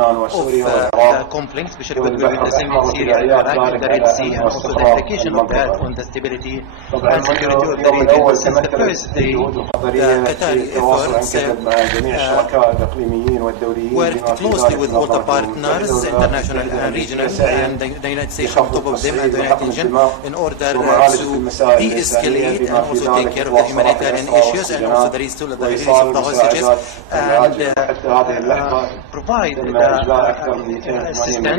the conflict, especially with militarism in Syria and Iraq, in the Red Sea, and also the implication of that on the stability and security of the region. Since the first day, the Qatari efforts worked closely with all the partners, international and regional, and the United States on top of them, and the United Nations, in order to de-escalate and also take care of the humanitarian issues and also the release of the hostages and provide assistance up till now.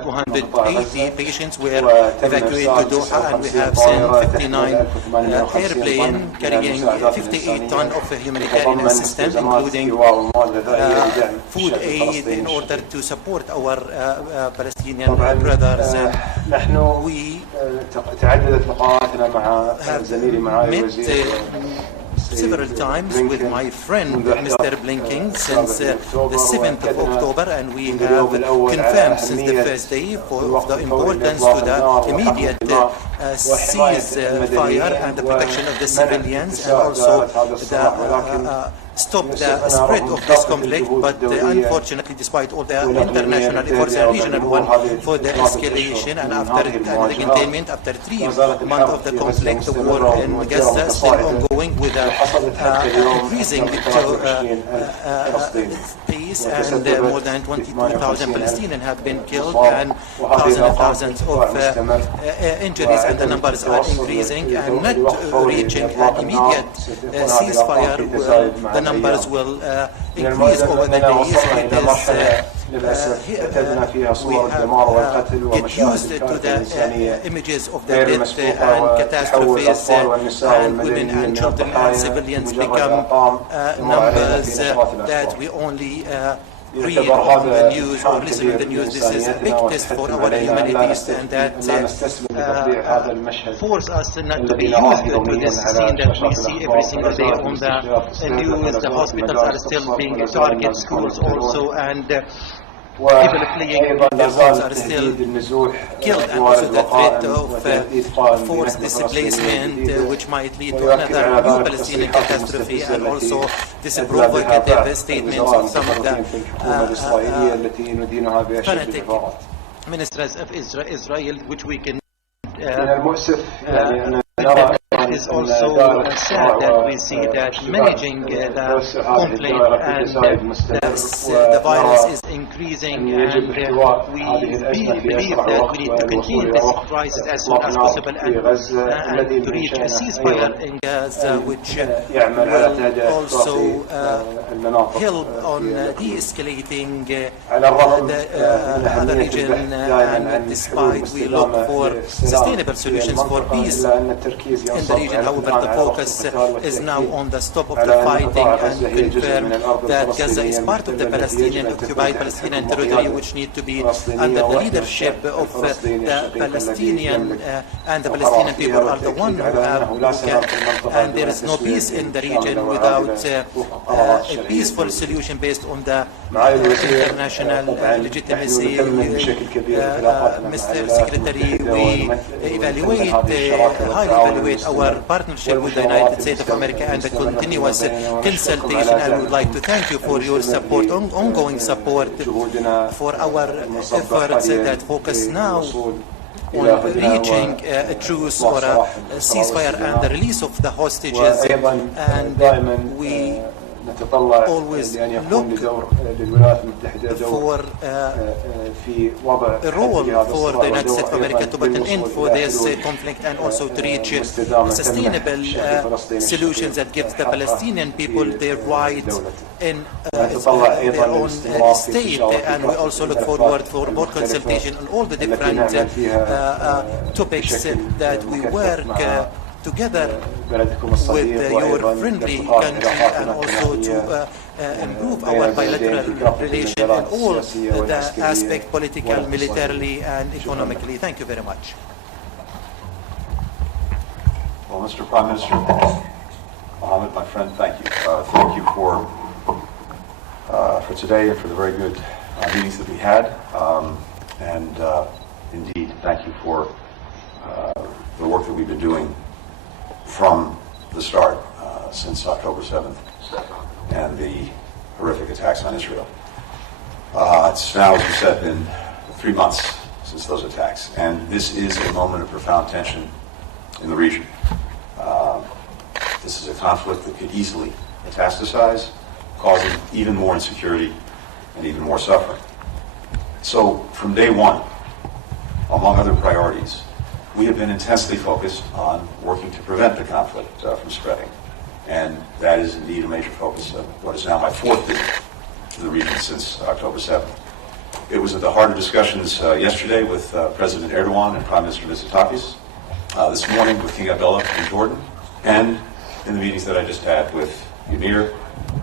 280 patients were evacuated to Doha, and we have sent 59 airplanes carrying 58 tons of humanitarian assistance, including food aid, in order to support our Palestinian brothers. We have met several times with my friend Mr. Blinken since the 7th of October, and we have confirmed since the first day of the importance to the immediate ceasefire and the protection of the civilians, and also the stop the spread of this conflict. But unfortunately, despite all the international efforts and regional one for the escalation and after the containment, after 3 months of the conflict, the war in Gaza still ongoing with increasing pace, and more than 22,000 Palestinians have been killed and thousands of injuries, and the numbers are increasing, and not reaching an immediate ceasefire. The numbers will increase over the days. We get used to the images of the death and catastrophes, and women and children and civilians become numbers that we only read on the news or listen to the news. This is a big test for our humanities, and that force us not to be used to this scene that we see every single day on the news. The hospitals are still being targeted, schools also, and people fleeing their homes are still killed, and also the threat of forced displacement, which might lead to another new Palestinian catastrophe, and also this provocative statements of some of the fanatic ministers of Israel, which we can it is also sad that we see that managing the conflict and the virus is increasing, and we believe that we need to contain this crisis as soon as possible and to reach a ceasefire in Gaza, which will also help on de-escalating the region, and despite we look for sustainable solutions for peace in the region. However, the focus is now on the stop of the fighting and confirm that Gaza is part of the occupied Palestinian territory, which need to be under the leadership of the Palestinian, and the Palestinian people are the one who have, and there is no peace in the region without a peaceful solution based on the international legitimacy. Mr. Secretary, we highly evaluate our partnership with the United States of America and the continuous consultation, and we would like to thank you for your support, ongoing support for our efforts that focus now on reaching a truce or a ceasefire and the release of the hostages, and we always look for a role for the United States of America to put an end for this conflict, and also to reach sustainable solutions that gives the Palestinian people their right in their own state. And we also look forward for more consultation on all the different topics that we work together with your friendly country, and also to improve our bilateral relation in all the aspects, political, militarily, and economically. Thank you very much. Well, Mr. Prime Minister Mohammed, my friend, thank you. Thank you for today and for the very good meetings that we had. And indeed, thank you for the work that we've been doing from the start, since October 7th and the horrific attacks on Israel. It's now, as you said, been 3 months since those attacks, and this is a moment of profound tension in the region. This is a conflict that could easily metastasize, causing even more insecurity and even more suffering. So from day one, among other priorities, we have been intensely focused on working to prevent the conflict from spreading. And that is indeed a major focus of what is now my 4th visit to the region since October 7th. It was at the heart of discussions yesterday with President Erdogan and Prime Minister Mitsotakis, this morning with King Abdullah in Jordan, and in the meetings that I just had with the Emir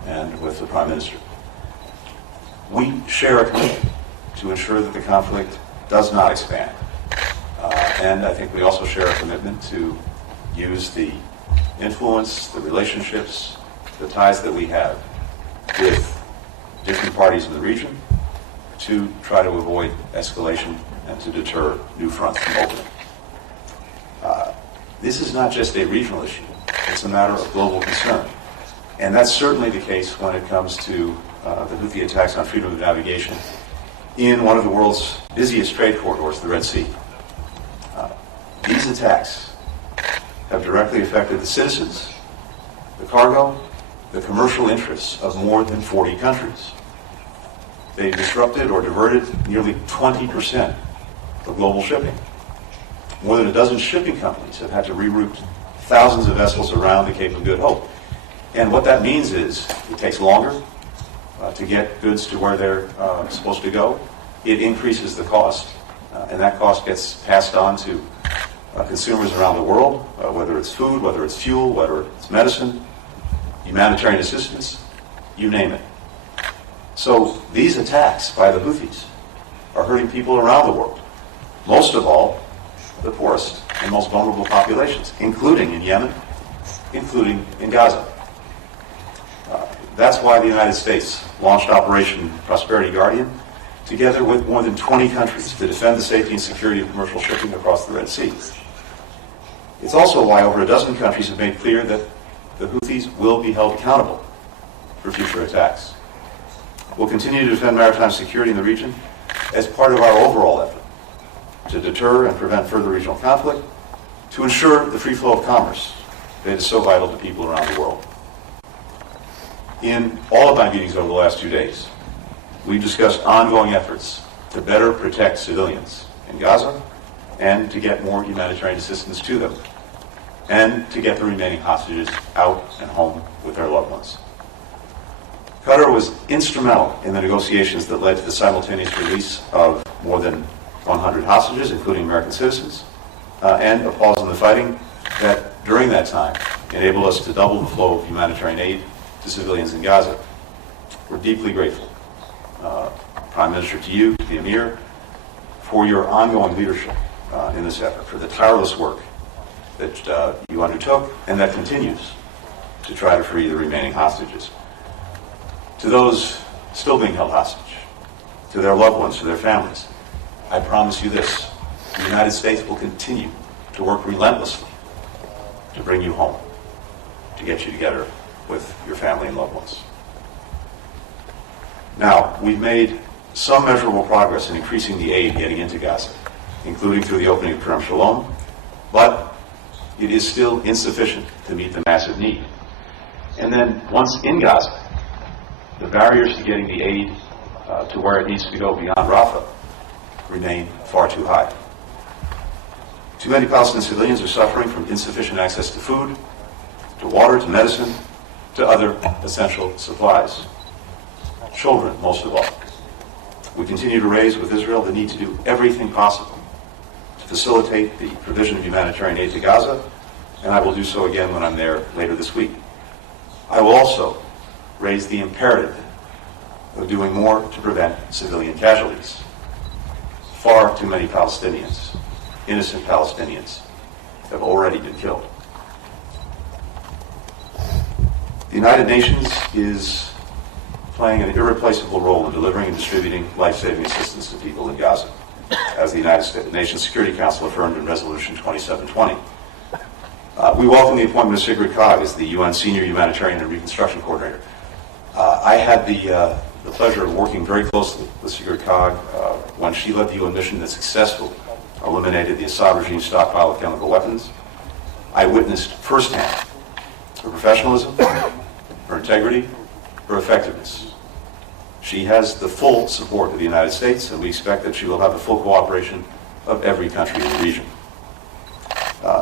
and with the Prime Minister. We share a commitment to ensure that the conflict does not expand. And I think we also share a commitment to use the influence, the relationships, the ties that we have with different parties in the region to try to avoid escalation and to deter new fronts from opening. This is not just a regional issue. It's a matter of global concern. And that's certainly the case when it comes to the Houthi attacks on freedom of navigation in one of the world's busiest trade corridors, the Red Sea. These attacks have directly affected the citizens, the cargo, the commercial interests of more than 40 countries. They disrupted or diverted nearly 20% of global shipping. More than a dozen shipping companies have had to reroute thousands of vessels around the Cape of Good Hope. And what that means is it takes longer to get goods to where they're supposed to go. It increases the cost, and that cost gets passed on to consumers around the world, whether it's food, whether it's fuel, whether it's medicine, humanitarian assistance, you name it. So these attacks by the Houthis are hurting people around the world, most of all the poorest and most vulnerable populations, including in Yemen, including in Gaza. That's why the United States launched Operation Prosperity Guardian, together with more than 20 countries, to defend the safety and security of commercial shipping across the Red Sea. It's also why over a dozen countries have made clear that the Houthis will be held accountable for future attacks. We'll continue to defend maritime security in the region as part of our overall effort to deter and prevent further regional conflict, to ensure the free flow of commerce that is so vital to people around the world. In all of my meetings over the last 2 days, we've discussed ongoing efforts to better protect civilians in Gaza and to get more humanitarian assistance to them, and to get the remaining hostages out and home with their loved ones. Qatar was instrumental in the negotiations that led to the simultaneous release of more than 100 hostages, including American citizens, and a pause in the fighting that, during that time, enabled us to double the flow of humanitarian aid to civilians in Gaza. We're deeply grateful, Prime Minister, to you, to the Emir, for your ongoing leadership in this effort, for the tireless work that you undertook and that continues to try to free the remaining hostages. To those still being held hostage, to their loved ones, to their families, I promise you this: the United States will continue to work relentlessly to bring you home, to get you together with your family and loved ones. Now, we've made some measurable progress in increasing the aid getting into Gaza, including through the opening of Kerem Shalom, but it is still insufficient to meet the massive need. And then, once in Gaza, the barriers to getting the aid to where it needs to go beyond Rafah remain far too high. Too many Palestinian civilians are suffering from insufficient access to food, to water, to medicine, to other essential supplies. Children, most of all. We continue to raise with Israel the need to do everything possible to facilitate the provision of humanitarian aid to Gaza, and I will do so again when I'm there later this week. I will also raise the imperative of doing more to prevent civilian casualties. Far too many Palestinians, innocent Palestinians, have already been killed. The United Nations is playing an irreplaceable role in delivering and distributing life-saving assistance to people in Gaza, as the United Nations Security Council affirmed in Resolution 2720. We welcome the appointment of Sigrid Kaag as the UN Senior Humanitarian and Reconstruction Coordinator. I had the the pleasure of working very closely with Sigrid Kaag when she led the UN mission that successfully eliminated the Assad regime's stockpile of chemical weapons. I witnessed firsthand her professionalism, her integrity, her effectiveness. She has the full support of the United States, and we expect that she will have the full cooperation of every country in the region.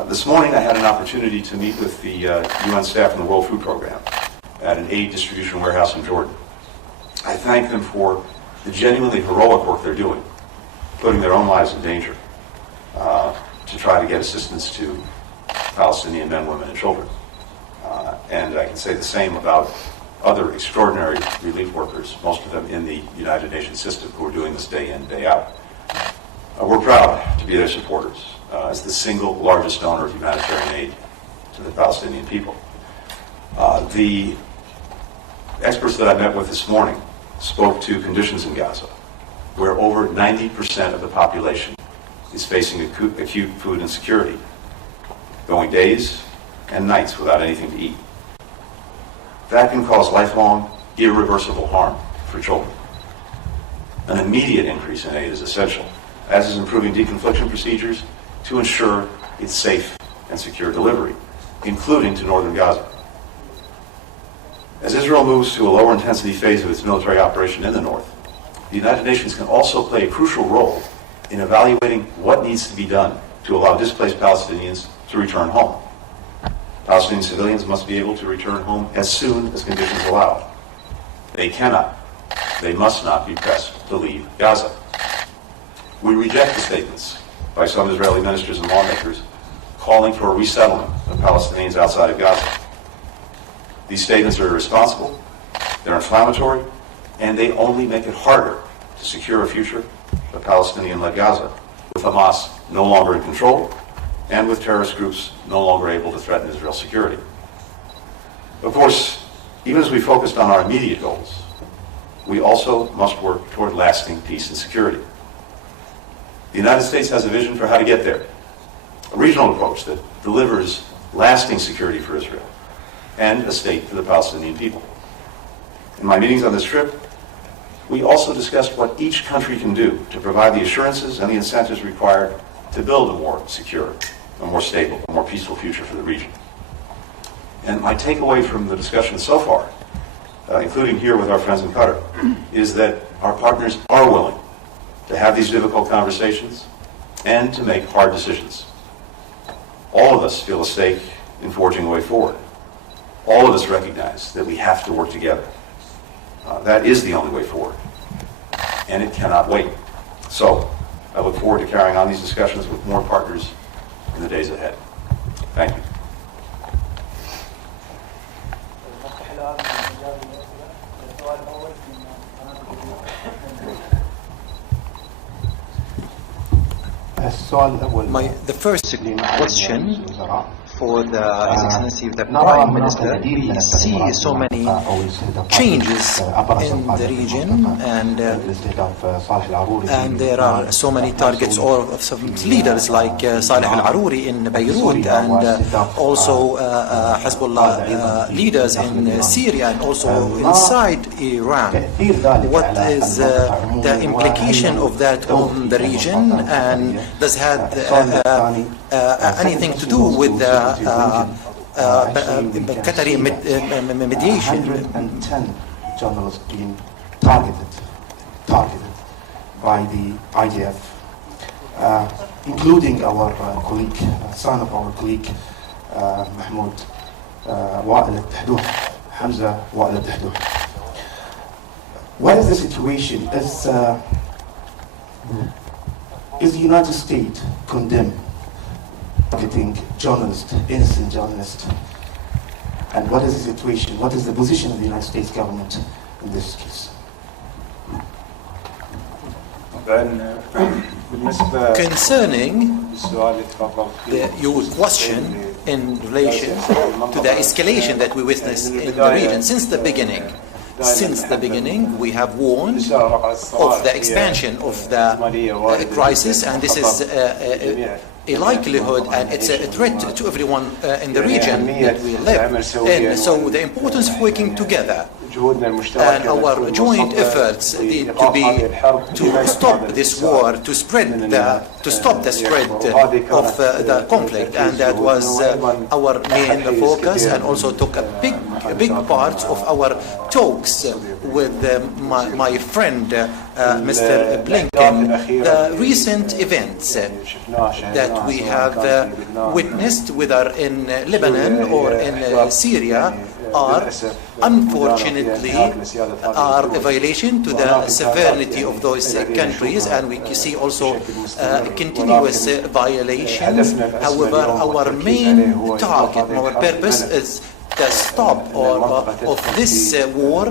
This morning I had an opportunity to meet with the UN staff from the World Food Program at an aid distribution warehouse in Jordan. I thank them for the genuinely heroic work they're doing, putting their own lives in danger to try to get assistance to Palestinian men, women, and children. And I can say the same about other extraordinary relief workers, most of them in the United Nations system, who are doing this day in, day out. We're proud to be their supporters as the single largest donor of humanitarian aid to the Palestinian people. The experts that I met with this morning spoke to conditions in Gaza, where over 90% of the population is facing acute food insecurity, going days and nights without anything to eat. That can cause lifelong, irreversible harm for children. An immediate increase in aid is essential, as is improving deconfliction procedures to ensure its safe and secure delivery, including to northern Gaza. As Israel moves to a lower intensity phase of its military operation in the north, the United Nations can also play a crucial role in evaluating what needs to be done to allow displaced Palestinians to return home. Palestinian civilians must be able to return home as soon as conditions allow. They cannot, they must not be pressed to leave Gaza. We reject the statements by some Israeli ministers and lawmakers calling for a resettlement of Palestinians outside of Gaza. These statements are irresponsible, they're inflammatory, and they only make it harder to secure a future of Palestinian-led Gaza, with Hamas no longer in control and with terrorist groups no longer able to threaten Israel's security. Of course, even as we focused on our immediate goals, we also must work toward lasting peace and security. The United States has a vision for how to get there, a regional approach that delivers lasting security for Israel and a state for the Palestinian people. In my meetings on this trip, we also discussed what each country can do to provide the assurances and the incentives required to build a more secure, a more stable, a more peaceful future for the region. And my takeaway from the discussion so far, including here with our friends in Qatar, is that our partners are willing to have these difficult conversations and to make hard decisions. All of us feel a stake in forging a way forward. All of us recognize that we have to work together. That is the only way forward, and it cannot wait. So, I look forward to carrying on these discussions with more partners in the days ahead. Thank you. The first question for His Excellency the Prime Minister, we see so many changes in the region, and there are so many targets of some leaders like Saleh al-Aruri in Beirut, and also Hezbollah leaders in Syria and also inside Iran. What is the implication of that on the region, and does it have anything to do with the Qatari mediation? And 10 journalists being targeted by the IDF, including our colleague, son of our colleague, Mahmoud Wa'il al-Dahduh, Hamza Wa'il al-Dahduh. What is the situation? Is the United States condemned targeting journalists, innocent journalists? And what is the situation? What is the position of the United States government in this case? Concerning your question in relation to the escalation that we witnessed in the region since the beginning. Since the beginning, we have warned of the expansion of the crisis, and this is a likelihood, and it's a threat to everyone in the region that we live in. So the importance of working together And our joint efforts need to be to stop this war, to stop the spread of the conflict, and that was our main focus, and also took a big part of our talks with my friend Mr. Blinken. The recent events that we have witnessed, whether in Lebanon or in Syria, are unfortunately are a violation to the sovereignty of those countries, and we see also continuous violations. However, our main target, our purpose is the stop of this war,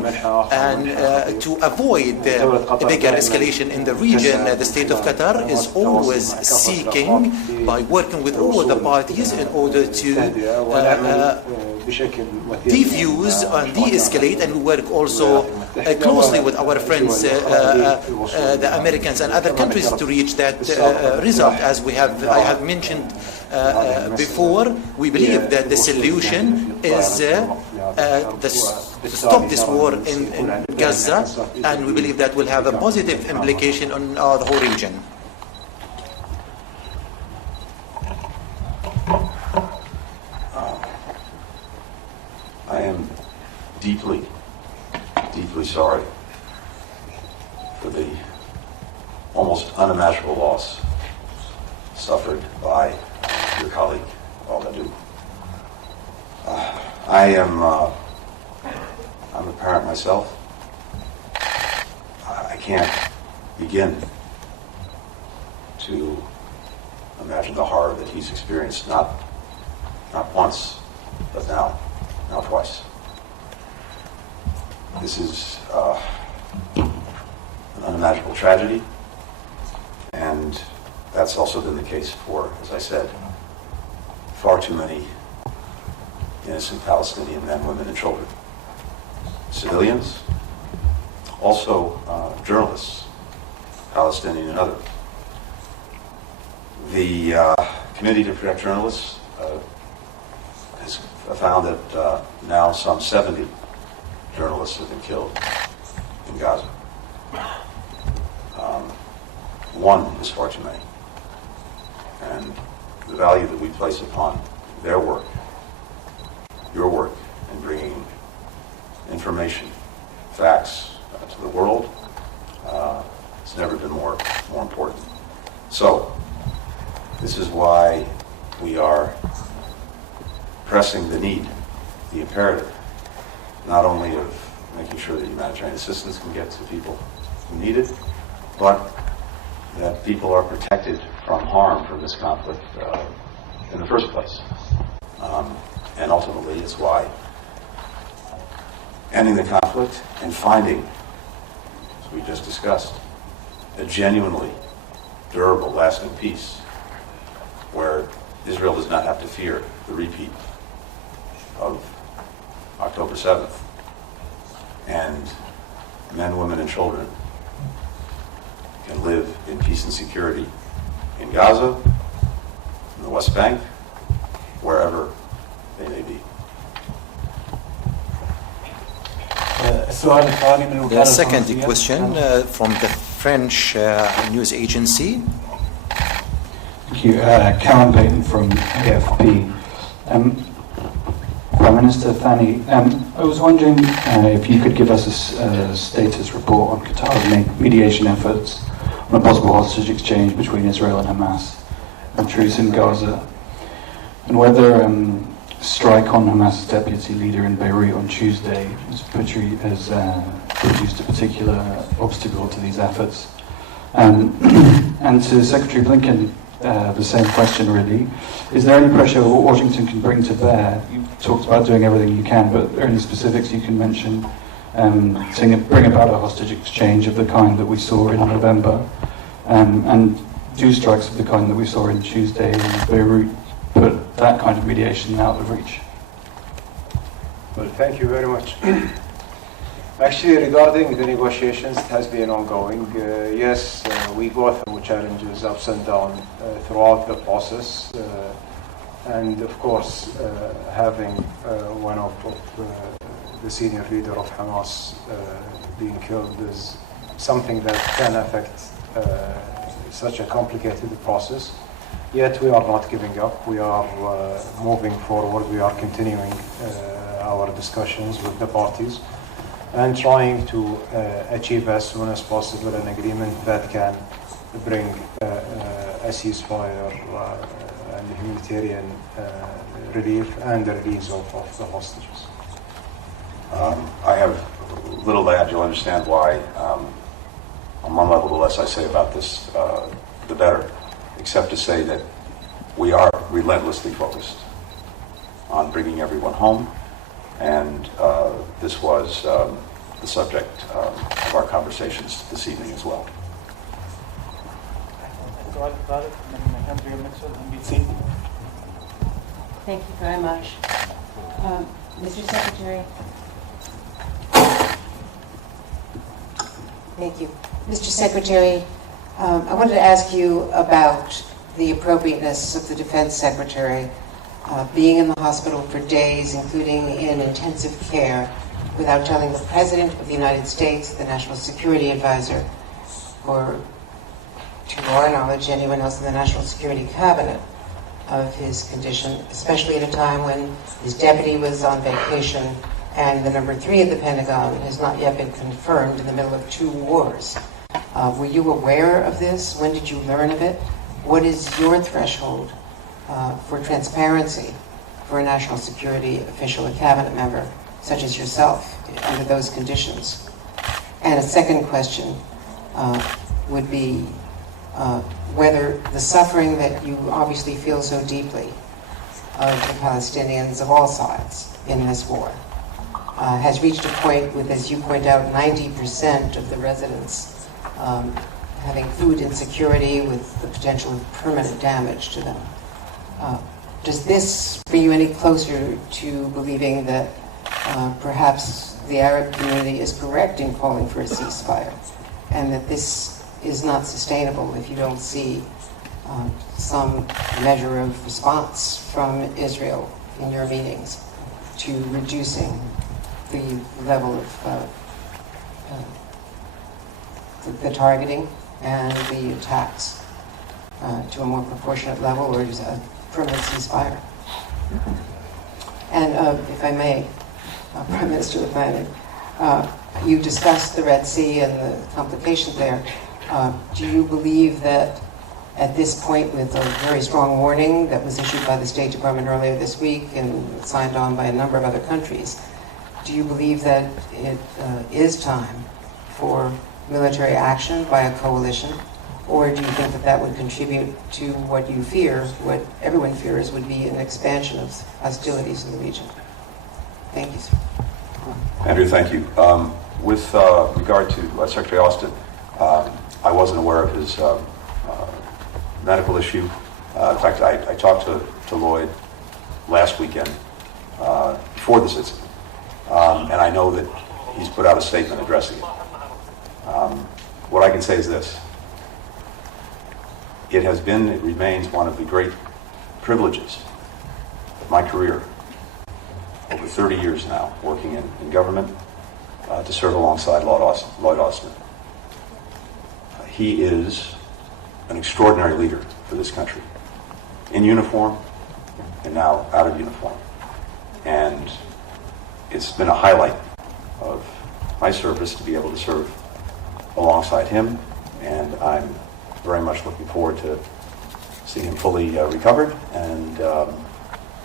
and to avoid a bigger escalation in the region. The state of Qatar is always seeking, by working with all the parties, in order to defuse and de-escalate, and we work also closely with our friends, the Americans and other countries, to reach that result. As I have mentioned before, we believe that the solution is to stop this war in Gaza, and we believe that will have a positive implication on the whole region. I am deeply sorry for the almost unimaginable loss suffered by your colleague, Al-Madou. I'm a parent myself. I can't begin to imagine the horror that he's experienced, not once, but now twice. This is an unimaginable tragedy, and that's also been the case for, as I said, far too many innocent Palestinian men, women, and children. Civilians, also journalists, Palestinian and other. The Committee to Protect Journalists has found that now some 70 journalists have been killed in Gaza. One is far too many. And the value that we place upon their work, your work, in bringing information, facts to the world, it's never been more important. So, this is why we are pressing the need, the imperative, not only of making sure that humanitarian assistance can get to people who need it, but that people are protected from harm from this conflict in the first place. And ultimately, it's why ending the conflict and finding, as we just discussed, a genuinely durable, lasting peace where Israel does not have to fear the repeat of October 7th, and men, women, and children can live in peace and security in Gaza, in the West Bank, wherever they may be. The second question from the French news agency. Thank you. Karen Payton from AFP. Prime Minister Thani, I was wondering if you could give us a status report on Qatar's mediation efforts on a possible hostage exchange between Israel and Hamas and truce in Gaza, and whether strike on Hamas's deputy leader in Beirut on Tuesday has produced a particular obstacle to these efforts. And to Secretary Blinken, the same question really. Is there any pressure Washington can bring to bear? You talked about doing everything you can, but are there any specifics you can mention to bring about a hostage exchange of the kind that we saw in November, and do strikes of the kind that we saw in Tuesday in Beirut put that kind of mediation out of reach? Well, thank you very much. Actually, regarding the negotiations, it has been ongoing. Yes, we go through challenges, ups and downs throughout the process. And of course, having one of the senior leader of Hamas being killed is something that can affect such a complicated process. Yet we are not giving up. We are moving forward. We are continuing our discussions with the parties and trying to achieve as soon as possible an agreement that can bring a ceasefire and humanitarian relief and the release of the hostages. I have little to add. You'll understand why. On one level, the less I say about this, the better, except to say that we are relentlessly focused on bringing everyone home, and this was the subject of our conversations this evening as well. Thank you very much. Mr. Secretary. Thank you. Mr. Secretary, I wanted to ask you about the appropriateness of the Defense Secretary being in the hospital for days, including in intensive care, without telling the President of the United States, the National Security Advisor, or, to our knowledge, anyone else in the National Security Cabinet of his condition, especially at a time when his deputy was on vacation and the number 3 at the Pentagon has not yet been confirmed in the middle of 2 wars. Were you aware of this? When did you learn of it? What is your threshold for transparency for a national security official, a cabinet member, such as yourself, under those conditions? And a second question would be whether the suffering that you obviously feel so deeply of the Palestinians of all sides in this war has reached a point with, as you point out, 90% of the residents having food insecurity with the potential of permanent damage to them. Does this bring you any closer to believing that perhaps the Arab community is correct in calling for a ceasefire, and that this is not sustainable if you don't see some measure of response from Israel in your meetings to reducing the level of the targeting and the attacks to a more proportionate level, or just a permanent ceasefire? And if I may, Prime Minister Thani, you discussed the Red Sea and the complications there. Do you believe that at this point, with a very strong warning that was issued by the State Department earlier this week and signed on by a number of other countries, do you believe that it is time for military action by a coalition? Or do you think that that would contribute to what you fear, what everyone fears, would be an expansion of hostilities in the region? Thank you, sir. Andrew, thank you. With regard to Secretary Austin, I wasn't aware of his medical issue. In fact, I talked to Lloyd last weekend before this incident, and I know that he's put out a statement addressing it. What I can say is this. It remains one of the great privileges of my career, over 30 years now, working in government, to serve alongside Lloyd Austin. He is an extraordinary leader for this country, in uniform and now out of uniform. And it's been a highlight of my service to be able to serve alongside him, and I'm very much looking forward to seeing him fully recovered and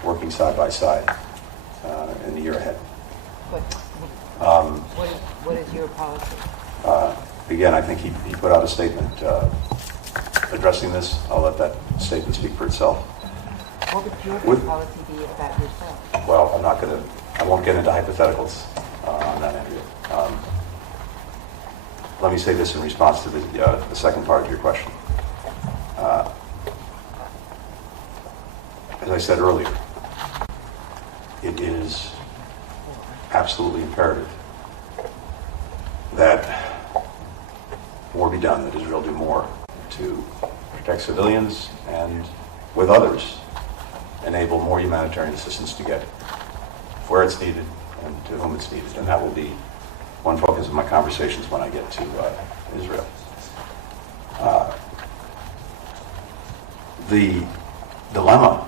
working side by side in the year ahead. What is your policy? Again, I think he put out a statement addressing this. I'll let that statement speak for itself. What would your policy be about yourself? Well, I won't get into hypotheticals on that, Andrea. Let me say this in response to the second part of your question. As I said earlier, it is absolutely imperative that more be done, that Israel do more to protect civilians and, with others, enable more humanitarian assistance to get where it's needed and to whom it's needed. And that will be one focus of my conversations when I get to Israel. The dilemma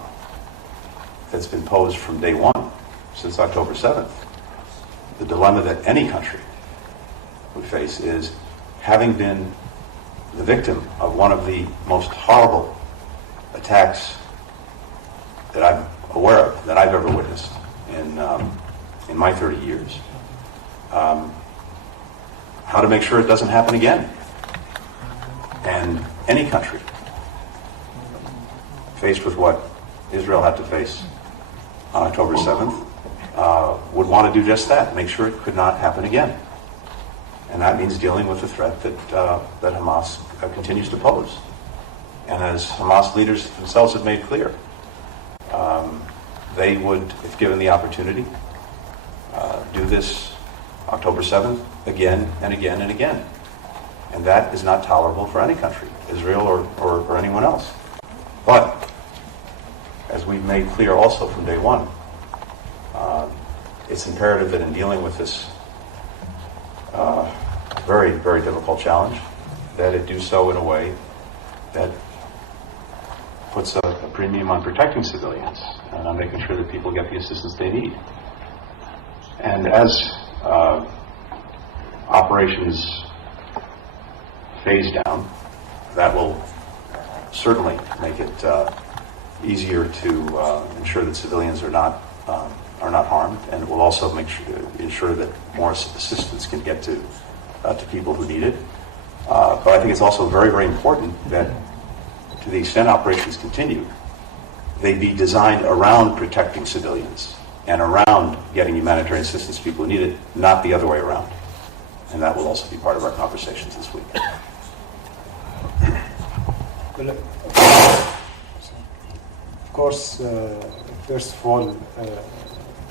that's been posed from day one, since October 7th, the dilemma that any country would face is having been the victim of one of the most horrible attacks that I'm aware of, that I've ever witnessed in my 30 years. How to make sure it doesn't happen again. And any country faced with what Israel had to face on October 7th would want to do just that, make sure it could not happen again. And that means dealing with the threat that Hamas continues to pose. And as Hamas leaders themselves have made clear, they would, if given the opportunity, do this October 7th again and again and again. And that is not tolerable for any country, Israel or anyone else. But, as we've made clear also from day one, it's imperative that in dealing with this very, very difficult challenge, that it do so in a way that puts a premium on protecting civilians and on making sure that people get the assistance they need. And as operations phase down, that will certainly make it easier to ensure that civilians are not harmed, and it will also ensure that more assistance can get to people who need it. But I think it's also very, very important that, to the extent operations continue, they be designed around protecting civilians and around getting humanitarian assistance to people who need it, not the other way around. And that will also be part of our conversations this week. Well, of course, first of all,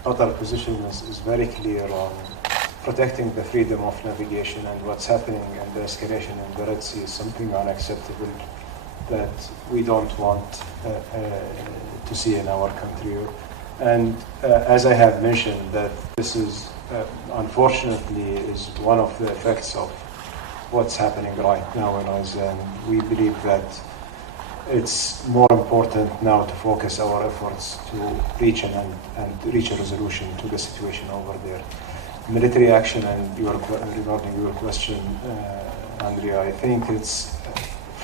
Qatar's position is very clear on protecting the freedom of navigation, and what's happening and the escalation in the Red Sea is something unacceptable that we don't want to see in our country. And as I have mentioned, that this is unfortunately is one of the effects of what's happening right now in Gaza, and we believe that it's more important now to focus our efforts to reach and reach a resolution to the situation over there. Military action, and regarding your question, Andrea, I think it's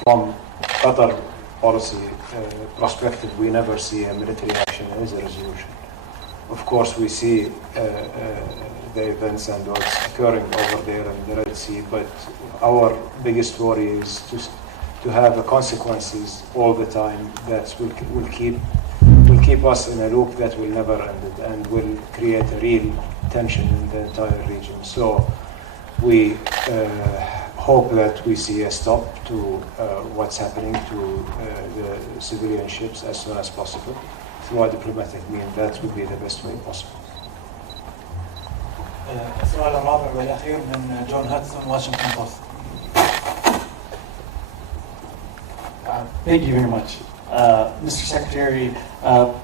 from Qatar policy perspective, we never see a military action as a resolution. Of course, we see the events and what's occurring over there in the Red Sea, but our biggest worry is to have the consequences all the time that will keep us in a loop that will never end and will create a real tension in the entire region. So we hope that we see a stop to what's happening to the civilian ships as soon as possible through a diplomatic means. That would be the best way possible. السؤال الرابع والأخير من جون هاتسون واشنطن بوست. Thank you very much. Mr. Secretary,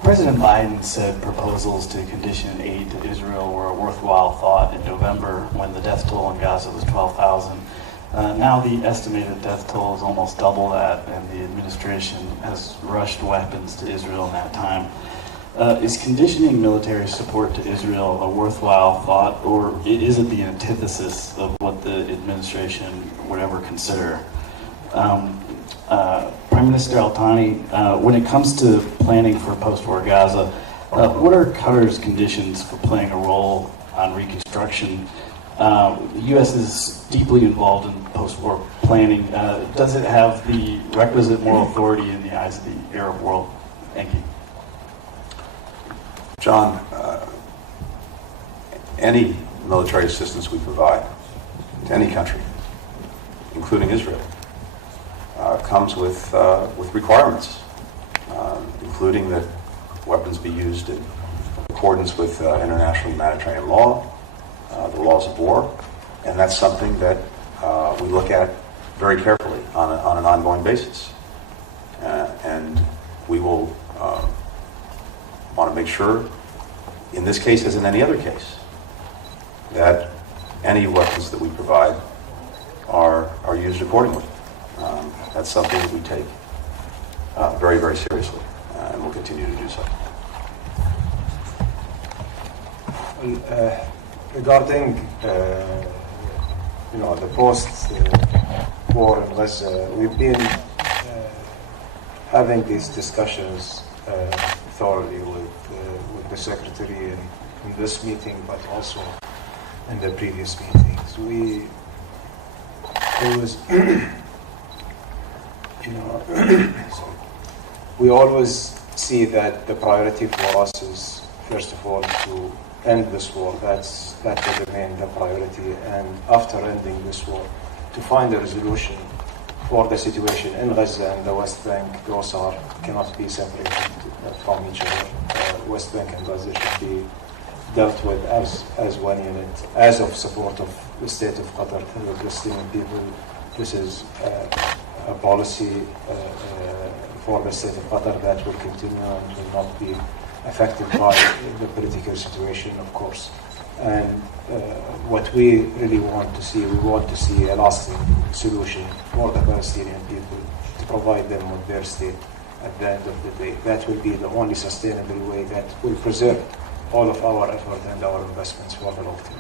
President Biden said proposals to condition aid to Israel were a worthwhile thought in November when the death toll in Gaza was 12,000. Now the estimated death toll is almost double that, and the administration has rushed weapons to Israel in that time. Is conditioning military support to Israel a worthwhile thought, or is it the antithesis of what the administration would ever consider? Prime Minister Thani, when it comes to planning for post-war Gaza, what are Qatar's conditions for playing a role on reconstruction? The U.S. is deeply involved in post-war planning. Does it have the requisite moral authority in the eyes of the Arab world? Thank you. John, any military assistance we provide to any country, including Israel, comes with requirements, including that weapons be used in accordance with international humanitarian law, the laws of war, and that's something that we look at very carefully on an ongoing basis. And we will want to make sure, in this case as in any other case, that any weapons that we provide are used accordingly. That's something that we take very, very seriously, and will continue to do so. Regarding the post-war in Gaza, we've been having these discussions thoroughly with the Secretary in this meeting, but also in the previous meetings. We always see that the priority for us is, first of all, to end this war. That will remain the priority, and after ending this war, to find a resolution for the situation in Gaza and the West Bank. Those cannot be separated from each other. West Bank and Gaza should be dealt with as one unit. As of support of the state of Qatar to the Palestinian people, this is a policy for the state of Qatar that will continue and will not be affected by the political situation, of course. And what we really want to see, we want to see a lasting solution for the Palestinian people to provide them with their state at the end of the day. That will be the only sustainable way that will preserve all of our effort and our investments for the long term.